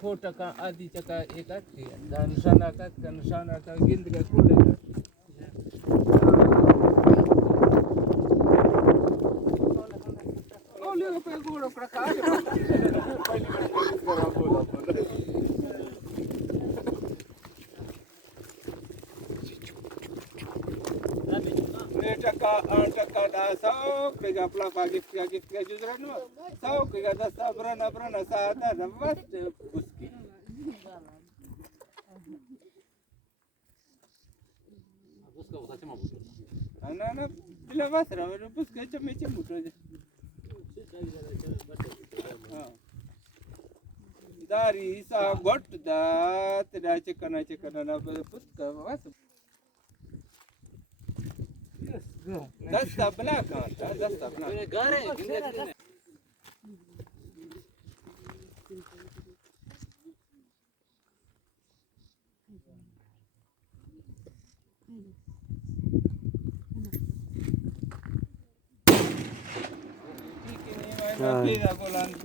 खोट का आधीच्या का एकाच शाना का शाना का गिंद का खोले टका 10 pega plapa giftka juzrano sau pega dasta brana sa da ravat puski ana bila vasra puska chame chamuto dari sa got da tada chekana na puska vas دستا بلاك دستا بلاك غاري ठीक आहे